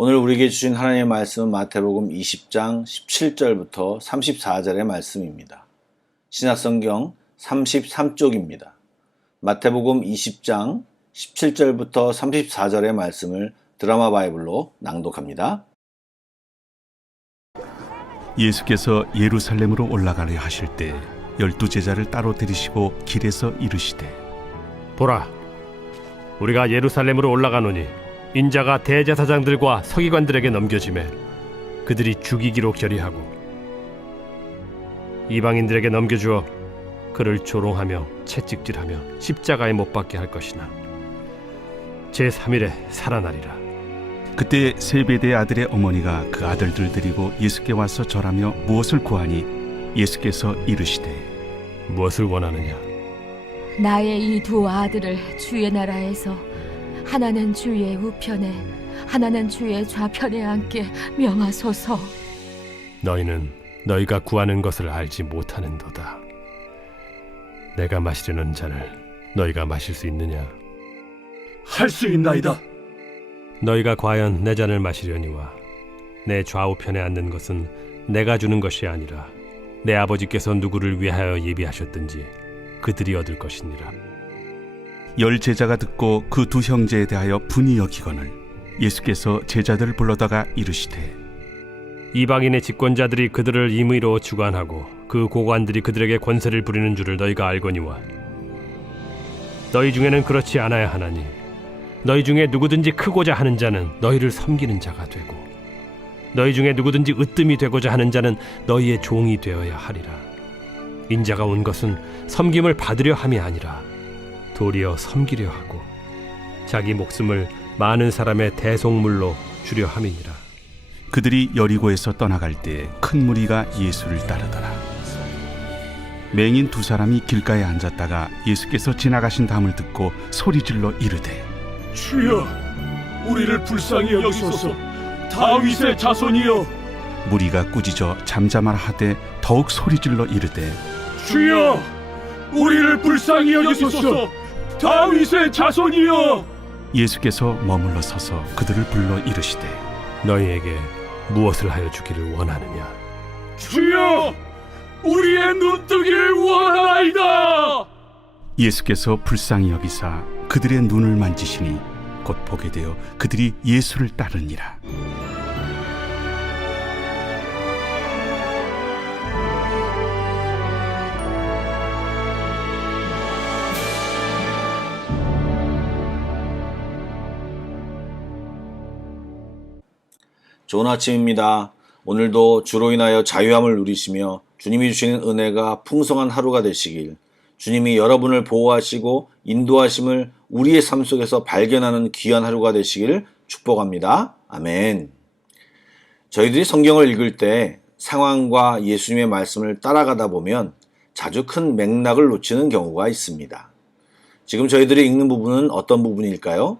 오늘 우리에게 주신 하나님의 말씀은 마태복음 20장 17절부터 34절의 말씀입니다. 신약성경 33쪽입니다. 마태복음 20장 17절부터 34절의 말씀을 드라마 바이블로 낭독합니다. 예수께서 예루살렘으로 올라가려 하실 때 12제자를 따로 들이시고 길에서 이르시되 보라, 우리가 예루살렘으로 올라가노니 인자가 대제사장들과 서기관들에게 넘겨지매 그들이 죽이기로 결의하고 이방인들에게 넘겨주어 그를 조롱하며 채찍질하며 십자가에 못 박게 할 것이나 제3일에 살아나리라. 그때 세베대의 아들의 어머니가 그 아들들 데리고 예수께 와서 절하며 무엇을 구하니 예수께서 이르시되 무엇을 원하느냐? 나의 이 두 아들을 주의 나라에서 하나는 주의 우편에 하나는 주의 좌편에 앉게 명하소서. 너희는 너희가 구하는 것을 알지 못하는도다. 내가 마시려는 잔을 너희가 마실 수 있느냐? 할 수 있나이다. 너희가 과연 내 잔을 마시려니와 내 좌우편에 앉는 것은 내가 주는 것이 아니라 내 아버지께서 누구를 위하여 예비하셨든지 그들이 얻을 것이니라. 열 제자가 듣고 그 두 형제에 대하여 분이 여기거늘 예수께서 제자들을 불러다가 이르시되 이방인의 집권자들이 그들을 임의로 주관하고 그 고관들이 그들에게 권세를 부리는 줄을 너희가 알거니와 너희 중에는 그렇지 않아야 하나니 너희 중에 누구든지 크고자 하는 자는 너희를 섬기는 자가 되고 너희 중에 누구든지 으뜸이 되고자 하는 자는 너희의 종이 되어야 하리라. 인자가 온 것은 섬김을 받으려 함이 아니라 도리어 섬기려 하고 자기 목숨을 많은 사람의 대속물로 주려 함이니라. 그들이 여리고에서 떠나갈 때 큰 무리가 예수를 따르더라. 맹인 두 사람이 길가에 앉았다가 예수께서 지나가신 담을 듣고 소리질러 이르되 주여, 우리를 불쌍히 여기소서. 다윗의 자손이여. 무리가 꾸짖어 잠잠하라 하되 더욱 소리질러 이르되 주여, 우리를 불쌍히 여기소서. 다윗의 자손이여. 예수께서 머물러 서서 그들을 불러 이르시되 너희에게 무엇을 하여 주기를 원하느냐? 주여, 우리의 눈뜨기를 원하나이다. 예수께서 불쌍히 여기사 그들의 눈을 만지시니 곧 보게 되어 그들이 예수를 따르니라. 좋은 아침입니다. 오늘도 주로 인하여 자유함을 누리시며 주님이 주시는 은혜가 풍성한 하루가 되시길, 주님이 여러분을 보호하시고 인도하심을 우리의 삶 속에서 발견하는 귀한 하루가 되시길 축복합니다. 아멘. 저희들이 성경을 읽을 때 상황과 예수님의 말씀을 따라가다 보면 자주 큰 맥락을 놓치는 경우가 있습니다. 지금 저희들이 읽는 부분은 어떤 부분일까요?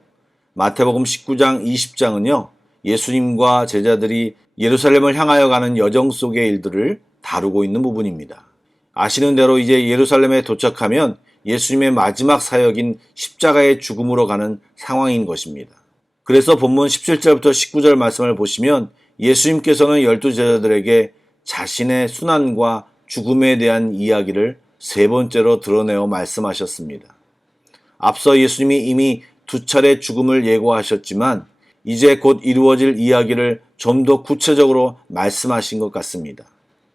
마태복음 19장 20장은요, 예수님과 제자들이 예루살렘을 향하여 가는 여정 속의 일들을 다루고 있는 부분입니다. 아시는 대로 이제 예루살렘에 도착하면 예수님의 마지막 사역인 십자가의 죽음으로 가는 상황인 것입니다. 그래서 본문 17절부터 19절 말씀을 보시면 예수님께서는 12제자들에게 자신의 순환과 죽음에 대한 이야기를 세 번째로 드러내어 말씀하셨습니다. 앞서 예수님이 이미 두 차례 죽음을 예고하셨지만 이제 곧 이루어질 이야기를 좀 더 구체적으로 말씀하신 것 같습니다.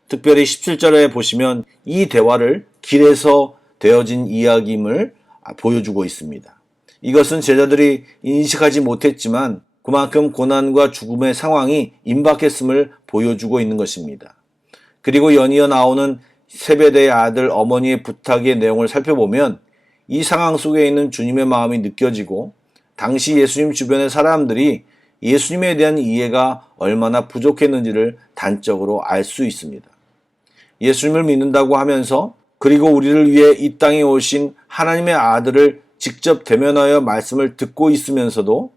특별히 17절에 보시면 이 대화를 길에서 되어진 이야기임을 보여주고 있습니다. 이것은 제자들이 인식하지 못했지만 그만큼 고난과 죽음의 상황이 임박했음을 보여주고 있는 것입니다. 그리고 연이어 나오는 세베대의 아들 어머니의 부탁의 내용을 살펴보면 이 상황 속에 있는 주님의 마음이 느껴지고 당시 예수님 주변의 사람들이 예수님에 대한 이해가 얼마나 부족했는지를 단적으로 알 수 있습니다. 예수님을 믿는다고 하면서 그리고 우리를 위해 이 땅에 오신 하나님의 아들을 직접 대면하여 말씀을 듣고 있으면서도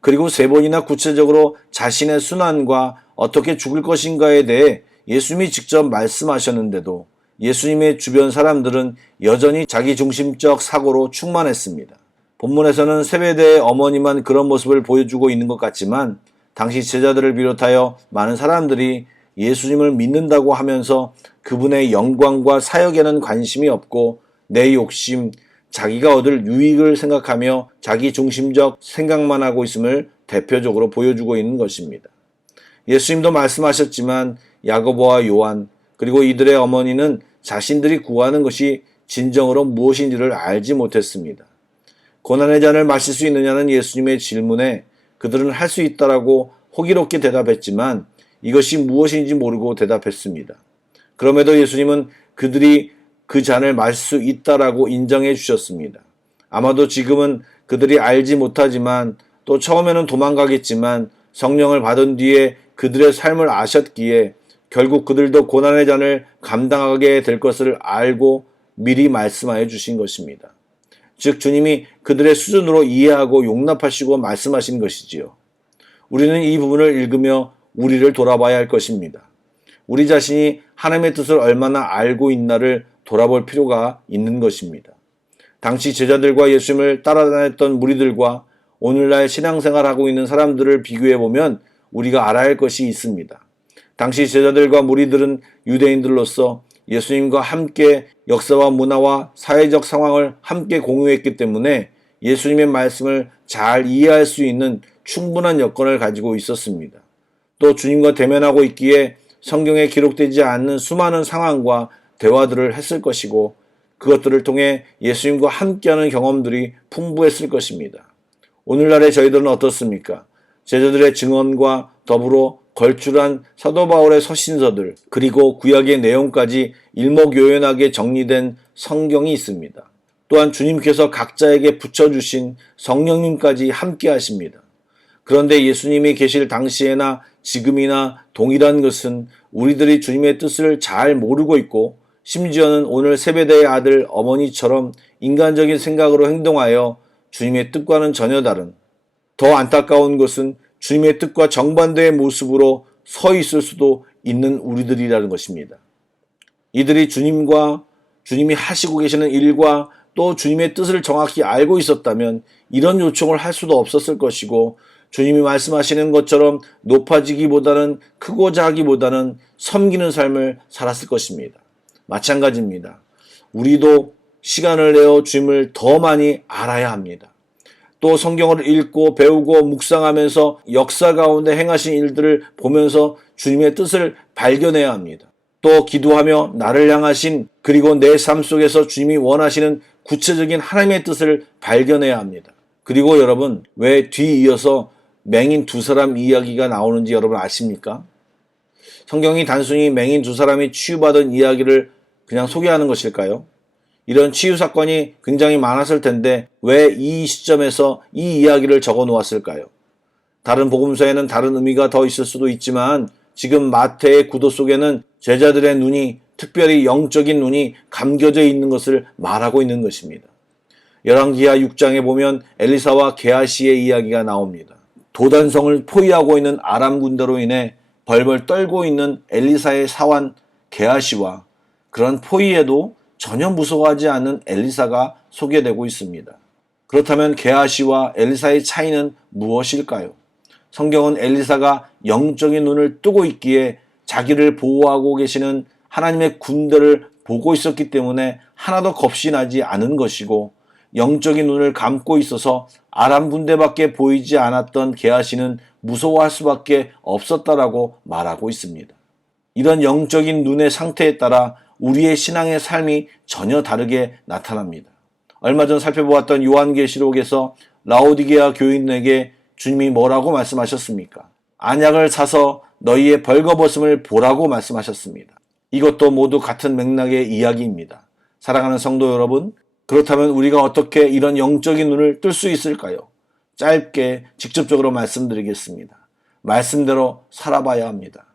그리고 세 번이나 구체적으로 자신의 순환과 어떻게 죽을 것인가에 대해 예수님이 직접 말씀하셨는데도 예수님의 주변 사람들은 여전히 자기중심적 사고로 충만했습니다. 본문에서는 세베대의 어머니만 그런 모습을 보여주고 있는 것 같지만 당시 제자들을 비롯하여 많은 사람들이 예수님을 믿는다고 하면서 그분의 영광과 사역에는 관심이 없고 내 욕심, 자기가 얻을 유익을 생각하며 자기중심적 생각만 하고 있음을 대표적으로 보여주고 있는 것입니다. 예수님도 말씀하셨지만 야고보와 요한 그리고 이들의 어머니는 자신들이 구하는 것이 진정으로 무엇인지를 알지 못했습니다. 고난의 잔을 마실 수 있느냐는 예수님의 질문에 그들은 할 수 있다라고 호기롭게 대답했지만 이것이 무엇인지 모르고 대답했습니다. 그럼에도 예수님은 그들이 그 잔을 마실 수 있다라고 인정해 주셨습니다. 아마도 지금은 그들이 알지 못하지만 또 처음에는 도망가겠지만 성령을 받은 뒤에 그들의 삶을 아셨기에 결국 그들도 고난의 잔을 감당하게 될 것을 알고 미리 말씀하여 주신 것입니다. 즉 주님이 그들의 수준으로 이해하고 용납하시고 말씀하신 것이지요. 우리는 이 부분을 읽으며 우리를 돌아봐야 할 것입니다. 우리 자신이 하나님의 뜻을 얼마나 알고 있나를 돌아볼 필요가 있는 것입니다. 당시 제자들과 예수님을 따라다녔던 무리들과 오늘날 신앙생활하고 있는 사람들을 비교해보면 우리가 알아야 할 것이 있습니다. 당시 제자들과 무리들은 유대인들로서 예수님과 함께 역사와 문화와 사회적 상황을 함께 공유했기 때문에 예수님의 말씀을 잘 이해할 수 있는 충분한 여건을 가지고 있었습니다. 또 주님과 대면하고 있기에 성경에 기록되지 않는 수많은 상황과 대화들을 했을 것이고 그것들을 통해 예수님과 함께하는 경험들이 풍부했을 것입니다. 오늘날의 저희들은 어떻습니까? 제자들의 증언과 더불어 걸출한 사도 바울의 서신서들 그리고 구약의 내용까지 일목요연하게 정리된 성경이 있습니다. 또한 주님께서 각자에게 붙여주신 성령님까지 함께 하십니다. 그런데 예수님이 계실 당시에나 지금이나 동일한 것은 우리들이 주님의 뜻을 잘 모르고 있고 심지어는 오늘 세베대의 아들 어머니처럼 인간적인 생각으로 행동하여 주님의 뜻과는 전혀 다른, 더 안타까운 것은 주님의 뜻과 정반대의 모습으로 서 있을 수도 있는 우리들이라는 것입니다. 이들이 주님이 하시고 계시는 일과 또 주님의 뜻을 정확히 알고 있었다면 이런 요청을 할 수도 없었을 것이고 주님이 말씀하시는 것처럼 높아지기보다는 크고자 하기보다는 섬기는 삶을 살았을 것입니다. 마찬가지입니다. 우리도 시간을 내어 주님을 더 많이 알아야 합니다. 또 성경을 읽고 배우고 묵상하면서 역사 가운데 행하신 일들을 보면서 주님의 뜻을 발견해야 합니다. 또 기도하며 나를 향하신 그리고 내 삶 속에서 주님이 원하시는 구체적인 하나님의 뜻을 발견해야 합니다. 그리고 여러분, 왜 뒤이어서 맹인 두 사람 이야기가 나오는지 여러분 아십니까? 성경이 단순히 맹인 두 사람이 치유받은 이야기를 그냥 소개하는 것일까요? 이런 치유 사건이 굉장히 많았을 텐데 왜 이 시점에서 이 이야기를 적어 놓았을까요? 다른 복음서에는 다른 의미가 더 있을 수도 있지만 지금 마태의 구도 속에는 제자들의 눈이, 특별히 영적인 눈이 감겨져 있는 것을 말하고 있는 것입니다. 열왕기하 6장에 보면 엘리사와 게하시의 이야기가 나옵니다. 도단성을 포위하고 있는 아람 군대로 인해 벌벌 떨고 있는 엘리사의 사환 게하시와 그런 포위에도 전혀 무서워하지 않는 엘리사가 소개되고 있습니다. 그렇다면 게하시와 엘리사의 차이는 무엇일까요? 성경은 엘리사가 영적인 눈을 뜨고 있기에 자기를 보호하고 계시는 하나님의 군대를 보고 있었기 때문에 하나도 겁이 나지 않은 것이고 영적인 눈을 감고 있어서 아람 군대밖에 보이지 않았던 게하시는 무서워할 수밖에 없었다라고 말하고 있습니다. 이런 영적인 눈의 상태에 따라 우리의 신앙의 삶이 전혀 다르게 나타납니다. 얼마 전 살펴보았던 요한계시록에서 라오디게아 교인에게 주님이 뭐라고 말씀하셨습니까? 안약을 사서 너희의 벌거벗음을 보라고 말씀하셨습니다. 이것도 모두 같은 맥락의 이야기입니다. 사랑하는 성도 여러분, 그렇다면 우리가 어떻게 이런 영적인 눈을 뜰 수 있을까요? 짧게 직접적으로 말씀드리겠습니다. 말씀대로 살아봐야 합니다.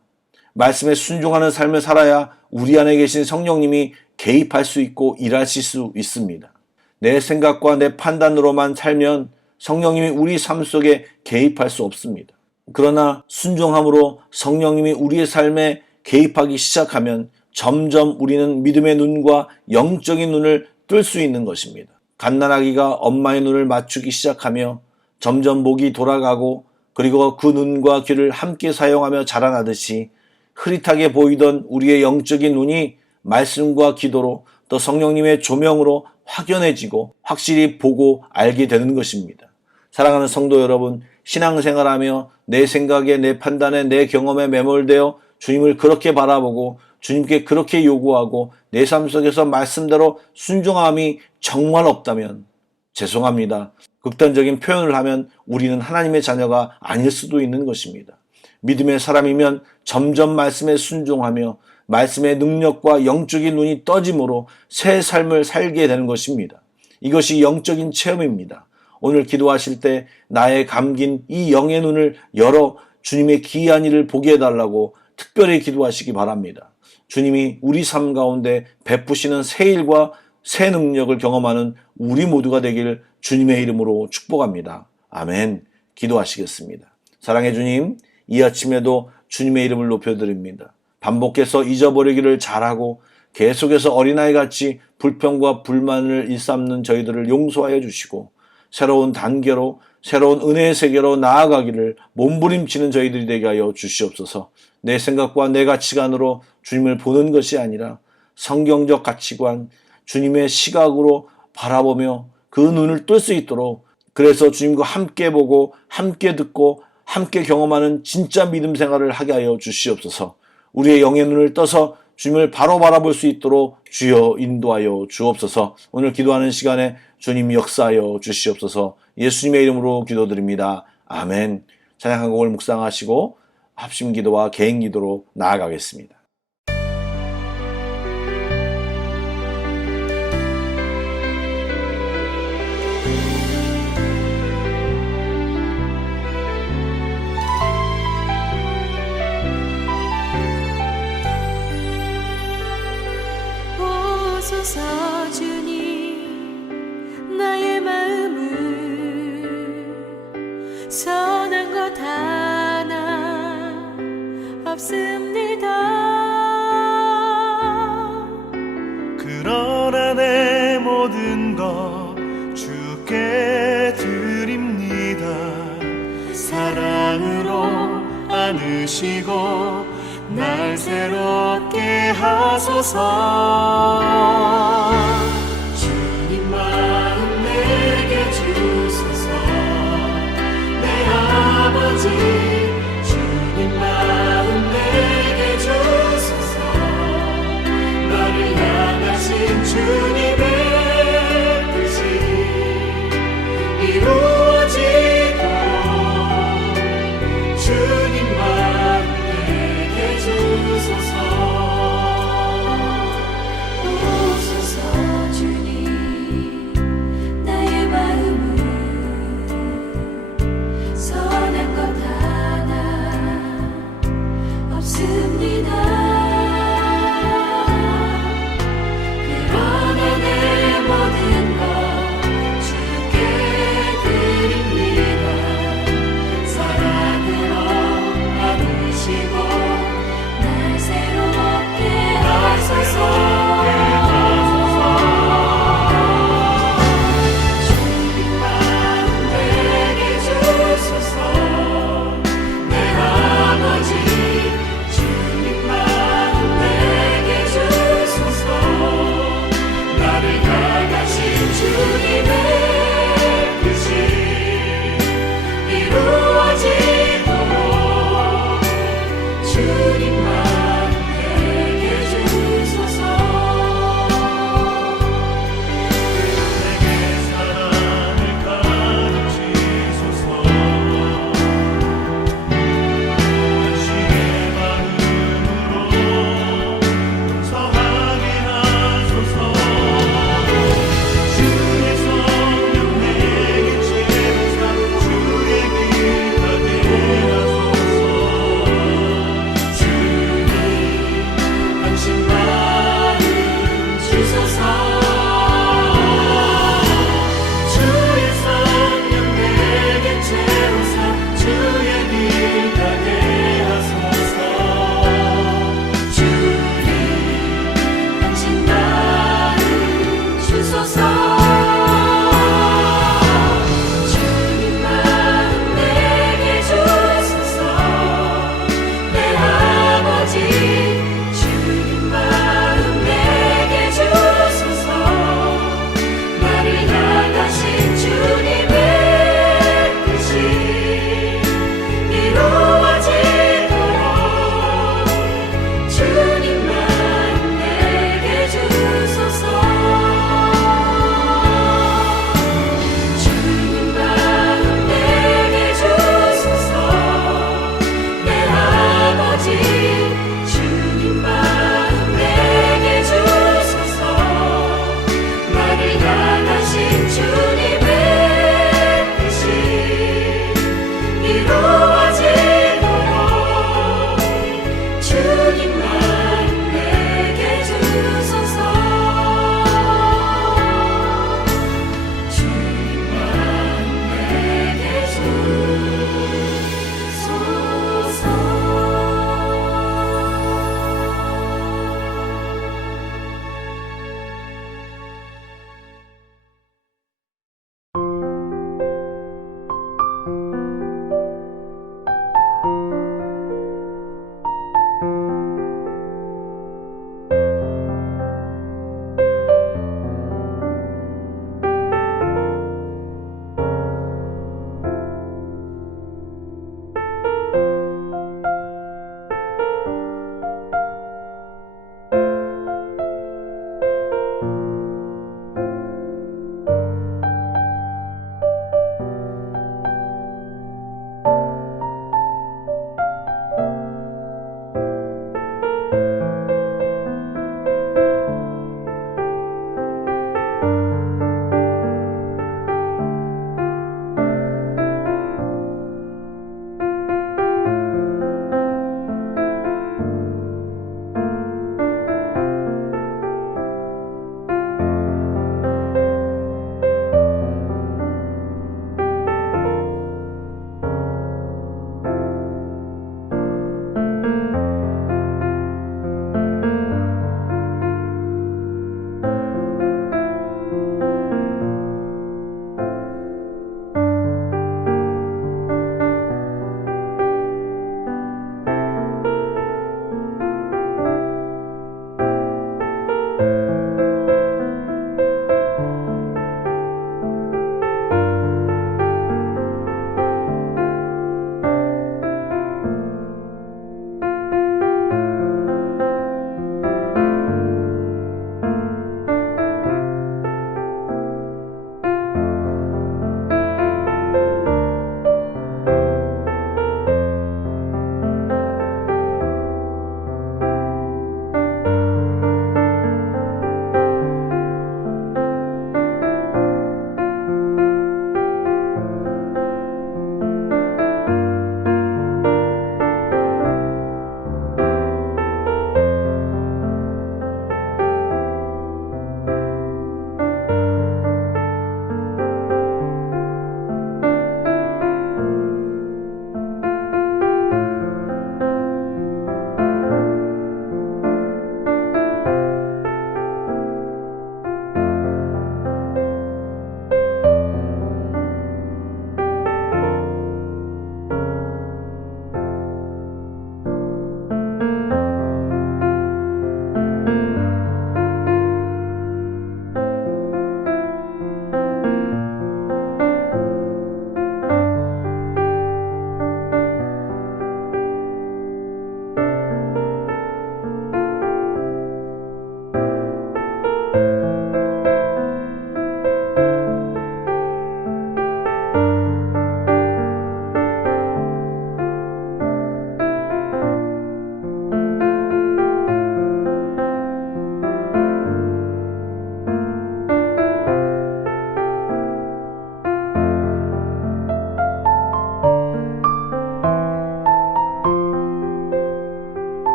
말씀에 순종하는 삶을 살아야 우리 안에 계신 성령님이 개입할 수 있고 일하실 수 있습니다. 내 생각과 내 판단으로만 살면 성령님이 우리 삶 속에 개입할 수 없습니다. 그러나 순종함으로 성령님이 우리의 삶에 개입하기 시작하면 점점 우리는 믿음의 눈과 영적인 눈을 뜰 수 있는 것입니다. 갓난아기가 엄마의 눈을 맞추기 시작하며 점점 목이 돌아가고 그리고 그 눈과 귀를 함께 사용하며 자라나듯이 흐릿하게 보이던 우리의 영적인 눈이 말씀과 기도로 또 성령님의 조명으로 확연해지고 확실히 보고 알게 되는 것입니다. 사랑하는 성도 여러분, 신앙생활하며 내 생각에, 내 판단에, 내 경험에 매몰되어 주님을 그렇게 바라보고 주님께 그렇게 요구하고 내 삶 속에서 말씀대로 순종함이 정말 없다면 죄송합니다. 극단적인 표현을 하면 우리는 하나님의 자녀가 아닐 수도 있는 것입니다. 믿음의 사람이면 점점 말씀에 순종하며 말씀의 능력과 영적인 눈이 떠짐으로 새 삶을 살게 되는 것입니다. 이것이 영적인 체험입니다. 오늘 기도하실 때 나의 감긴 이 영의 눈을 열어 주님의 기이한 일을 보게 해달라고 특별히 기도하시기 바랍니다. 주님이 우리 삶 가운데 베푸시는 새 일과 새 능력을 경험하는 우리 모두가 되길 주님의 이름으로 축복합니다. 아멘. 기도하시겠습니다. 사랑의 주님, 이 아침에도 주님의 이름을 높여드립니다. 반복해서 잊어버리기를 잘하고 계속해서 어린아이같이 불평과 불만을 일삼는 저희들을 용서하여 주시고 새로운 단계로 새로운 은혜의 세계로 나아가기를 몸부림치는 저희들이 되게 하여 주시옵소서. 내 생각과 내 가치관으로 주님을 보는 것이 아니라 성경적 가치관, 주님의 시각으로 바라보며 그 눈을 뜰 수 있도록, 그래서 주님과 함께 보고 함께 듣고 함께 경험하는 진짜 믿음 생활을 하게 하여 주시옵소서. 우리의 영의 눈을 떠서 주님을 바로 바라볼 수 있도록 주여 인도하여 주옵소서. 오늘 기도하는 시간에 주님 역사하여 주시옵소서. 예수님의 이름으로 기도드립니다. 아멘. 찬양 한 곡을 묵상하시고 합심 기도와 개인 기도로 나아가겠습니다. 보소서 주님, 나의 마음을 선한 것 하나 없습니다. 그러나 내 모든 것 주께 드립니다. 사랑으로 안으시고 날 새롭게 하소서. 주님 마음 내게 주소서. 내 아버지 주님 마음 내게 주소서. 나를 향하신 주님